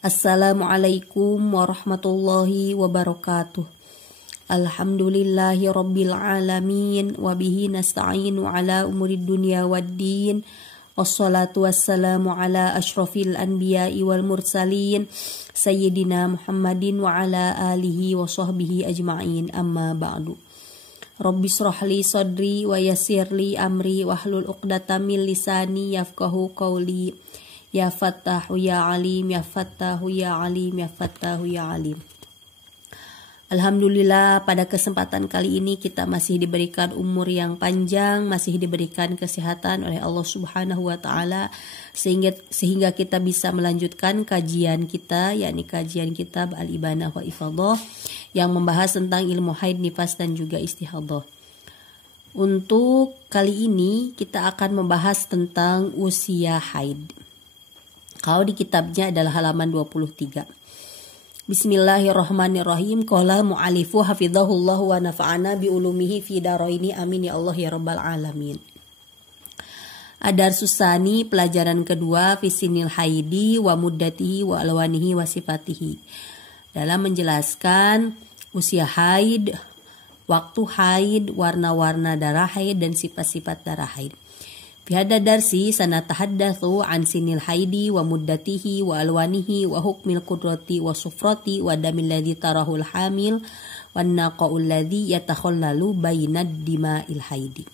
Assalamualaikum warahmatullahi wabarakatuh. Alhamdulillahi rabbil alamin. Wabihi nasta'inu ala umurid dunya waddin. Wassalatu wassalamu ala ashrafil anbiya'i wal mursalin. Sayyidina Muhammadin wa ala alihi wa sahbihi ajma'in, amma ba'du. Rabbi srahli sadri wa yassirli amri wahlul uqdatam min lisani yafqahu qawli. Ya Fattahu ya Alim, ya Fattahu ya Alim, ya Fattahu ya Alim. Alhamdulillah, pada kesempatan kali ini kita masih diberikan umur yang panjang, masih diberikan kesehatan oleh Allah Subhanahu wa taala sehingga kita bisa melanjutkan kajian kita, yakni kajian kitab Al-Ibanah wa Ifadhah yang membahas tentang ilmu haid, nifas dan juga istihadhah. Untuk kali ini kita akan membahas tentang usia haid. Kalau di kitabnya adalah halaman 23. Bismillahirrahmanirrahim. Qala mu'alifu hafizahullahu wa nafa'ana bi ulumihi fi daraini amin ya Allah ya rabbal alamin. Adar Susani, pelajaran kedua, fisinil haidi wa muddatihi wa alwanihi wa sifatihi. Dalam menjelaskan usia haid, waktu haid, warna-warna darah haid dan sifat-sifat darah haid. Bihada darsi sanatahaddatsu an sinil haidi wa muddatihi wa alwanihi wa hukmil qudrati wa sufrati wa damil ladzi tarahul hamil wan naqaul ladzi yatakhallalu bainad dima'il haidi.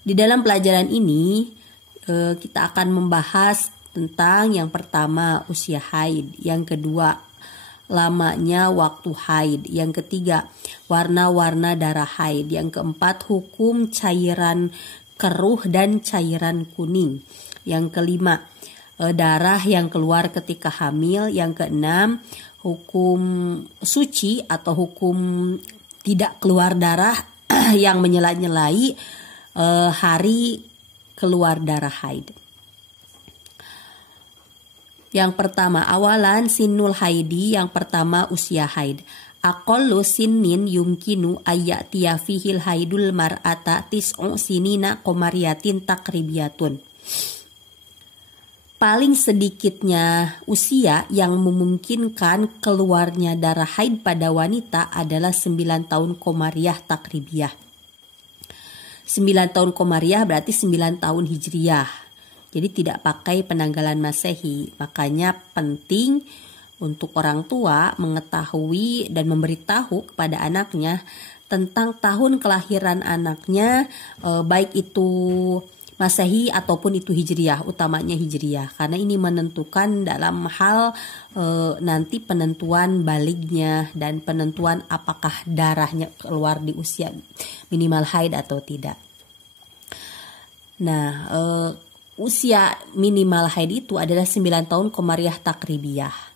Di dalam pelajaran ini kita akan membahas tentang yang pertama usia haid, yang kedua lamanya waktu haid, yang ketiga warna-warna darah haid, yang keempat hukum cairan keruh dan cairan kuning, yang kelima darah yang keluar ketika hamil, yang keenam hukum suci atau hukum tidak keluar darah yang menyela-nyelai hari keluar darah haid. Yang pertama, awalan sinul haidi, yang pertama usia haid. Aqallu sinnin yumkinu ayyatiya fihil haidul mar'ata tis'u sinina qamariyatin takribiyatun. Paling sedikitnya usia yang memungkinkan keluarnya darah haid pada wanita adalah 9 tahun qamariyah takribiyah. 9 tahun qamariyah berarti 9 tahun hijriyah. Jadi tidak pakai penanggalan Masehi. Makanya penting untuk orang tua mengetahui dan memberitahu kepada anaknya tentang tahun kelahiran anaknya, baik itu Masehi ataupun itu Hijriyah, utamanya Hijriyah, karena ini menentukan dalam hal nanti penentuan balignya dan penentuan apakah darahnya keluar di usia minimal haid atau tidak. Nah, usia minimal haid itu adalah 9 tahun qamariyah takribiyah.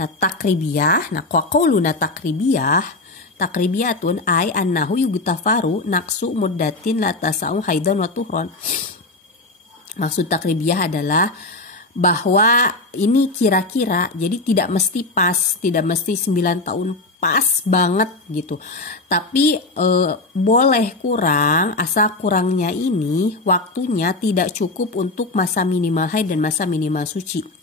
Nah, takribiyah, qauluna takribiyatun ay annahu yugtafaru naqsu muddatin la tasau haidan wa tuhron. Maksud takribiyah adalah bahwa ini kira-kira, jadi tidak mesti pas, tidak mesti 9 tahun pas banget gitu. Tapi boleh kurang, asal kurangnya ini waktunya tidak cukup untuk masa minimal haid dan masa minimal suci.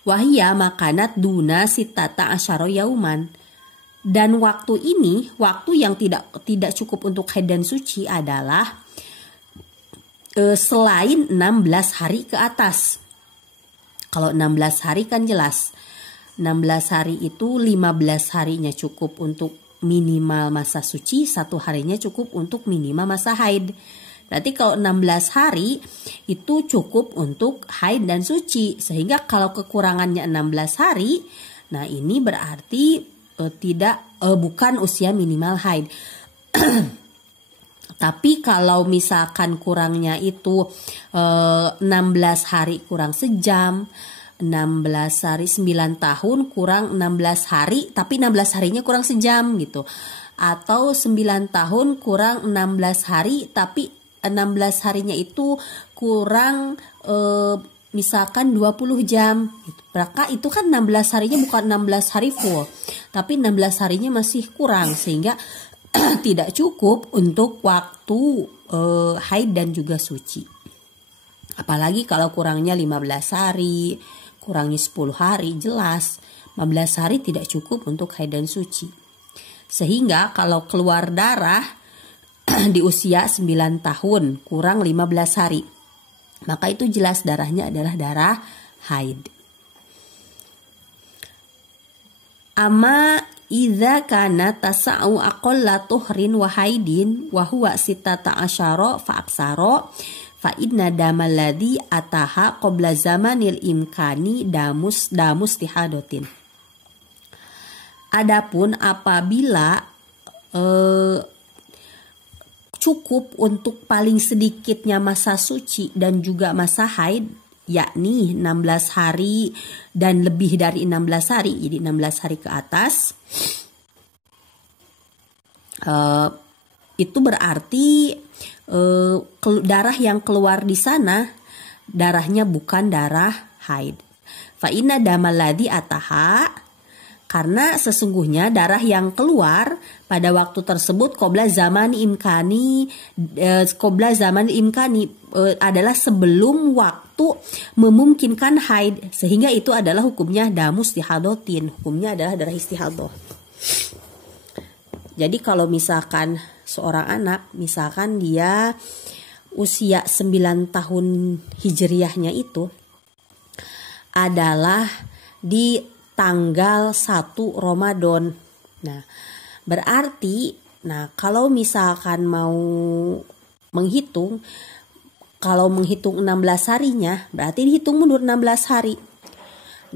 Wahia makanat duna sitata asyara yauman. Dan waktu ini, waktu yang tidak cukup untuk haid dan suci adalah selain 16 hari ke atas. Kalau 16 hari kan jelas. 16 hari itu 15 harinya cukup untuk minimal masa suci, 1 harinya cukup untuk minimal masa haid. Berarti kalau 16 hari itu cukup untuk haid dan suci. Sehingga kalau kekurangannya 16 hari, nah ini berarti bukan usia minimal haid. Tapi kalau misalkan kurangnya itu 16 hari kurang sejam, 16 hari 9 tahun kurang 16 hari, tapi 16 harinya kurang sejam gitu. Atau 9 tahun kurang 16 hari, tapi 16 harinya itu kurang misalkan 20 jam. Maka itu kan 16 harinya bukan 16 hari full, tapi 16 harinya masih kurang sehingga tidak cukup untuk waktu haid dan juga suci. Apalagi kalau kurangnya 15 hari, kurangnya 10 hari, jelas 15 hari tidak cukup untuk haid dan suci. Sehingga kalau keluar darah di usia 9 tahun kurang 15 hari, maka itu jelas darahnya adalah darah haid. Amma idza kana tasa'u aqalla tuhrin wa haidin wa huwa sittata asyara fa aksara fa inna damal ladzi ataha qabla zamanil imkani damus tihadatin. Adapun apabila cukup untuk paling sedikitnya masa suci dan juga masa haid, yakni 16 hari dan lebih dari 16 hari, jadi 16 hari ke atas, itu berarti darah yang keluar di sana darahnya bukan darah haid. Fa inna damal ladzi ataha, karena sesungguhnya darah yang keluar pada waktu tersebut qabla zaman imkani adalah sebelum waktu memungkinkan haid, sehingga itu adalah hukumnya damus istihadotin, hukumnya adalah darah istihadoh. Jadi kalau misalkan seorang anak, misalkan dia usia 9 tahun hijriyahnya itu adalah di tanggal 1 Ramadan. Nah, berarti kalau misalkan mau menghitung, kalau menghitung 16 harinya, berarti dihitung mundur 16 hari.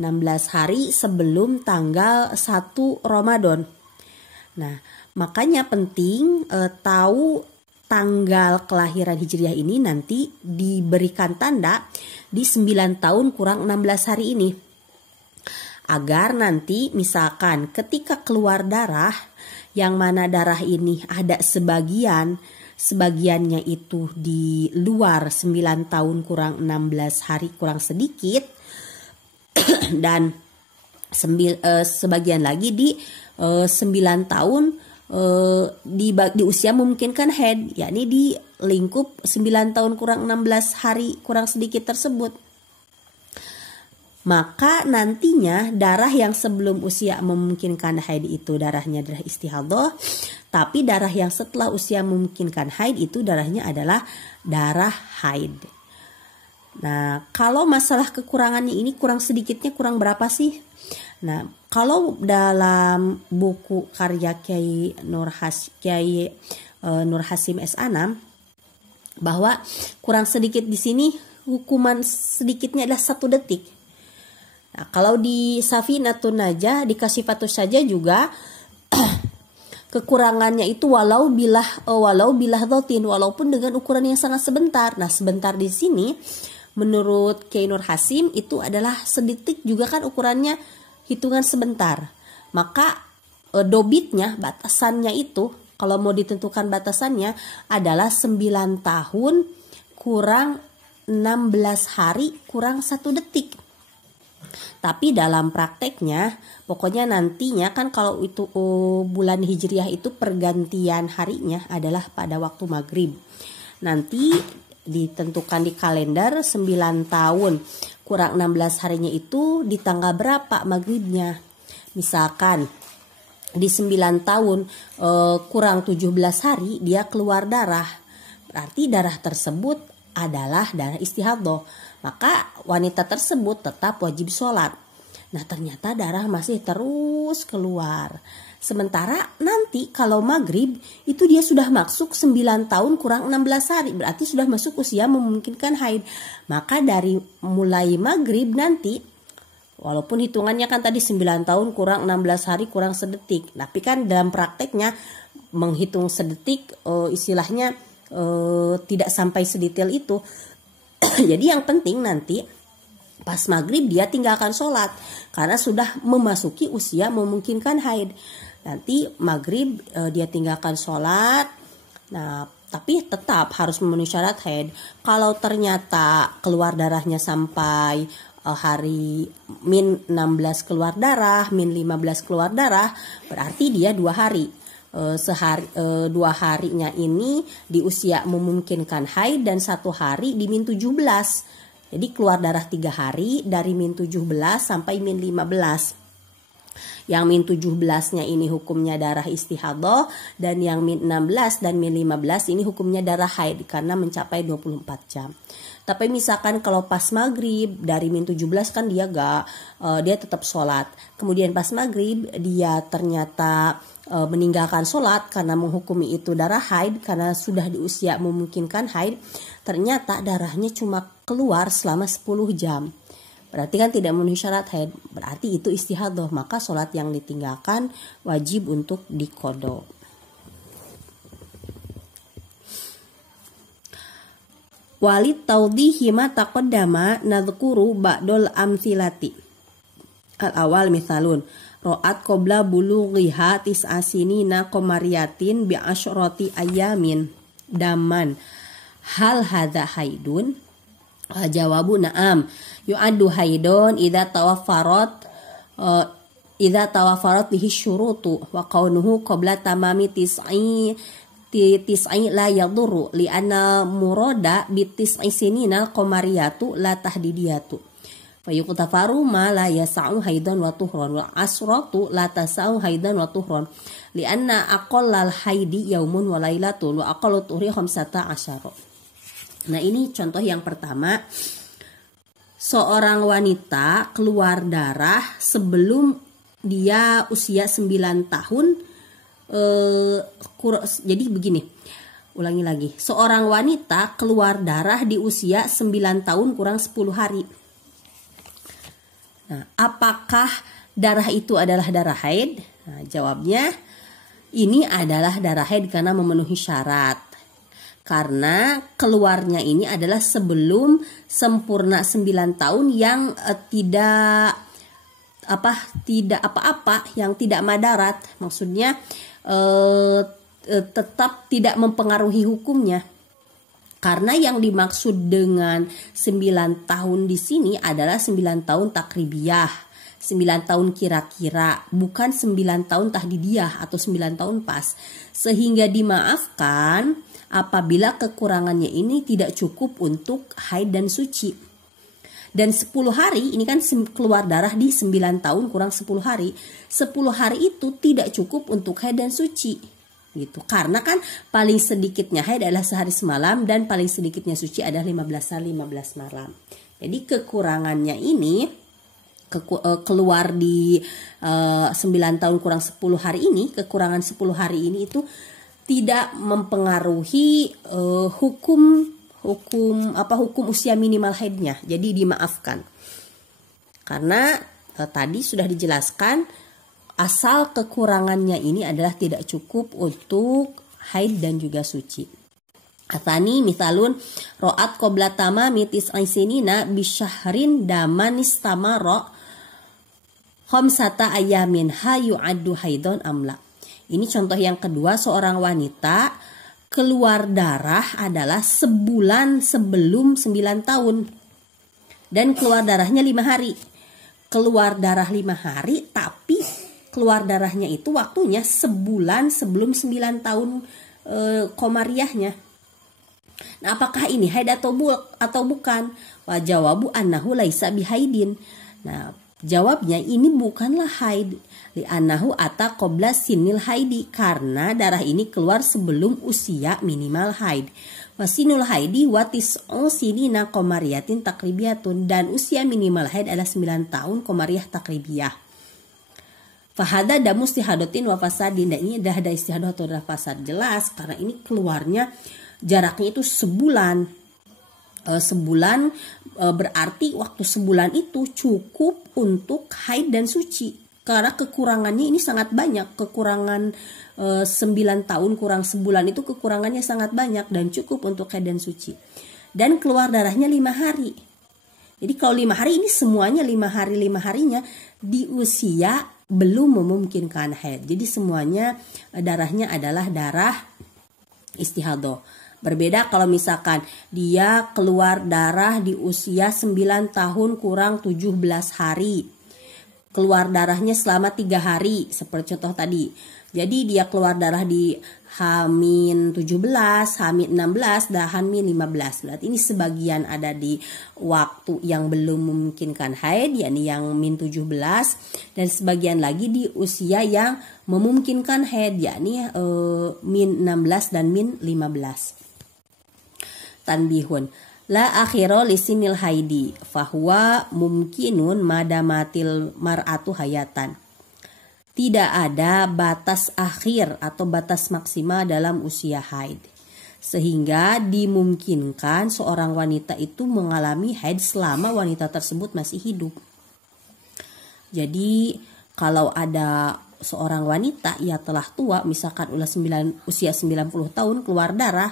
16 hari sebelum tanggal 1 Ramadan. Nah, makanya penting tahu tanggal kelahiran hijriah ini nanti diberikan tanda di 9 tahun kurang 16 hari ini. Agar nanti misalkan ketika keluar darah, yang mana darah ini ada sebagiannya itu di luar 9 tahun kurang 16 hari kurang sedikit, dan sebagian lagi di 9 tahun di usia memungkinkan haid, yakni di lingkup 9 tahun kurang 16 hari kurang sedikit tersebut. Maka nantinya darah yang sebelum usia memungkinkan haid itu darahnya darah istihadah, tapi darah yang setelah usia memungkinkan haid itu darahnya adalah darah haid. Nah, kalau masalah kekurangannya ini kurang sedikitnya kurang berapa sih? Nah, kalau dalam buku karya Kiai Nur Hasim S.A. bahwa kurang sedikit di sini hukuman sedikitnya adalah 1 detik. Nah, kalau di Safinatun Najah, di Kasifatus saja juga kekurangannya itu walau bilah dhotin, walaupun dengan ukuran yang sangat sebentar. Nah, sebentar di sini menurut Kiai Nur Hasim itu adalah sedetik juga kan ukurannya hitungan sebentar. Maka dobitnya, batasannya itu kalau mau ditentukan batasannya adalah 9 tahun kurang 16 hari kurang 1 detik. Tapi dalam prakteknya, pokoknya nantinya kan kalau itu bulan hijriah itu pergantian harinya adalah pada waktu maghrib. Nanti ditentukan di kalender 9 tahun kurang 16 harinya itu di tanggal berapa maghribnya. Misalkan di 9 tahun kurang 17 hari dia keluar darah, berarti darah tersebut adalah darah istihadah. Maka wanita tersebut tetap wajib sholat. Nah, ternyata darah masih terus keluar. Sementara nanti kalau maghrib itu dia sudah masuk 9 tahun kurang 16 hari. Berarti sudah masuk usia memungkinkan haid. Maka dari mulai maghrib nanti, walaupun hitungannya kan tadi 9 tahun kurang 16 hari kurang sedetik. Tapi kan dalam prakteknya menghitung sedetik istilahnya tidak sampai sedetail itu. Jadi yang penting nanti pas maghrib dia tinggalkan sholat karena sudah memasuki usia memungkinkan haid. Nanti maghrib dia tinggalkan sholat. Nah, tapi tetap harus memenuhi syarat haid. Kalau ternyata keluar darahnya sampai hari min 16 keluar darah, min 15 keluar darah, berarti dia 2 hari. 2 harinya ini di usia memungkinkan haid dan 1 hari di min 17. Jadi keluar darah 3 hari dari min 17 sampai min 15. Yang min 17-nya ini hukumnya darah istihadah, dan yang min 16 dan min 15 ini hukumnya darah haid karena mencapai 24 jam. Tapi misalkan kalau pas maghrib dari min 17 kan dia dia tetap sholat. Kemudian pas maghrib dia ternyata meninggalkan sholat karena menghukumi itu darah haid karena sudah di usia memungkinkan haid. Ternyata darahnya cuma keluar selama 10 jam. Berarti kan tidak memenuhi syarat haid. Berarti itu istihadah. Maka sholat yang ditinggalkan wajib untuk diqadha. Walid tawdihi ma taqaddama nadhkuru ba'dul amthilati. Al-awal mithalun ra'at qabla bulughiha tis'a sinina qamariyatin bi asyrati ayamin daman. Hal hadza haidun? Jawabu na'am. Yu'addu haidun idza tawaffarat bihi syurutu wa kaunuhu qabla tamami tis'i la yadurru li anna murada bi tis'i sinina qamariyatu la tahdidiyatu fa yuqtafaru ma la yas'u haidan wa tuhran wa asratu la tas'u haidan wa tuhran li anna aqallal haidi yaumun wa lailatun wa aqallu tuhri 15. Nah, ini contoh yang pertama. Seorang wanita keluar darah sebelum dia usia 9 tahun. Jadi begini, ulangi lagi. Seorang wanita keluar darah di usia 9 tahun kurang 10 hari. Nah, apakah darah itu adalah darah haid? Nah, jawabnya ini adalah darah haid karena memenuhi syarat. Karena keluarnya ini adalah sebelum sempurna 9 tahun yang tidak apa-apa, yang tidak madarat. Maksudnya tetap tidak mempengaruhi hukumnya. Karena yang dimaksud dengan 9 tahun di sini adalah 9 tahun takribiyah, 9 tahun kira-kira, bukan 9 tahun tahdidiyah atau 9 tahun pas. Sehingga dimaafkan apabila kekurangannya ini tidak cukup untuk haid dan suci. Dan 10 hari, ini kan keluar darah di 9 tahun kurang 10 hari. 10 hari itu tidak cukup untuk haid dan suci. Gitu. Karena kan paling sedikitnya haid adalah sehari semalam dan paling sedikitnya suci adalah 15 hari 15 malam. Jadi kekurangannya ini keluar di 9 tahun kurang 10 hari ini, kekurangan 10 hari ini itu tidak mempengaruhi hukum usia minimal haidnya. Jadi dimaafkan. Karena tadi sudah dijelaskan asal kekurangannya ini adalah tidak cukup untuk haid dan juga suci. Atani mithalun ro'at qabla tamami tis'i sinina bisyahrin daman istamara khamsata ayamin hayu'addu haidon amla. Ini contoh yang kedua, seorang wanita keluar darah adalah sebulan sebelum 9 tahun. Dan keluar darahnya 5 hari. Keluar darah 5 hari, tapi keluar darahnya itu waktunya sebulan sebelum 9 tahun komariahnya. Nah, apakah ini haid atau bukan? Wa jawabu annahu laisa bihaidin. Nah, jawabnya ini bukanlah haid. Li'annahu ata qabla sinil haidi, karena darah ini keluar sebelum usia minimal haid. Wasinul haidi watis sinina qamariyatin takribiyatun, dan usia minimal haid adalah 9 tahun qamariyah takribiyah. Fahada damu istihadatin wa fasadin, dan ini adalah ada istihadah atau adalah fasad. Jelas karena ini keluarnya jaraknya itu sebulan. Sebulan berarti waktu sebulan itu cukup untuk haid dan suci. Karena kekurangannya ini sangat banyak. Kekurangan 9 tahun kurang sebulan itu kekurangannya sangat banyak dan cukup untuk haid dan suci. Dan keluar darahnya 5 hari. Jadi kalau 5 hari ini semuanya 5 harinya di usia belum memungkinkan haid. Jadi semuanya darahnya adalah darah istihadah. Berbeda kalau misalkan dia keluar darah di usia 9 tahun kurang 17 hari. keluar darahnya selama 3 hari seperti contoh tadi. Jadi dia keluar darah di H-17, H-16, dan H-15. Berarti ini sebagian ada di waktu yang belum memungkinkan haid, yakni yang min-17, dan sebagian lagi di usia yang memungkinkan haid, yakni min-16 dan min-15. Tanbihun. La akhiro lisinil haidi fahuwa mumkinun madamatil mar'atu hayatan. Tidak ada batas akhir atau batas maksimal dalam usia haid. Sehingga dimungkinkan seorang wanita itu mengalami haid selama wanita tersebut masih hidup. Jadi kalau ada seorang wanita yang telah tua, misalkan usia 90 tahun keluar darah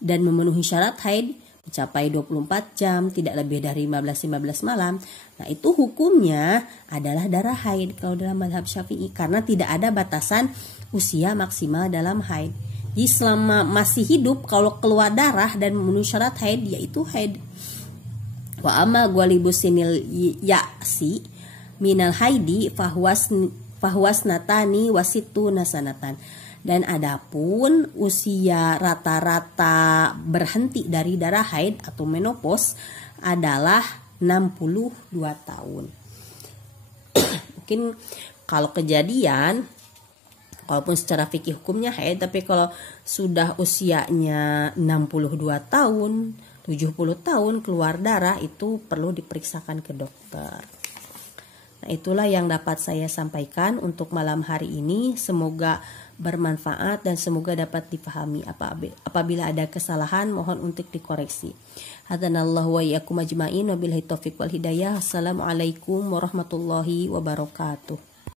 dan memenuhi syarat haid, mencapai 24 jam, tidak lebih dari 15 malam. Nah, itu hukumnya adalah darah haid kalau dalam mazhab Syafi'i, karena tidak ada batasan usia maksimal dalam haid. Jadi selama masih hidup, kalau keluar darah dan memenuhi syarat haid, yaitu haid. Wa amma gwalibus sinil ya'si minal haidi fahuwas natani wasitu nasanatan. Dan adapun usia rata-rata berhenti dari darah haid atau menopause adalah 62 tahun. Mungkin kalau kejadian, walaupun secara fikih hukumnya haid, tapi kalau sudah usianya 62 tahun, 70 tahun keluar darah, itu perlu diperiksakan ke dokter. Nah, itulah yang dapat saya sampaikan untuk malam hari ini. Semoga bermanfaat dan semoga dapat dipahami. Apabila ada kesalahan, mohon untuk dikoreksi. Hadanallahu wa iyyakum ajmain, wabillahi taufiq wal hidayah. Assalamualaikum warahmatullahi wabarakatuh.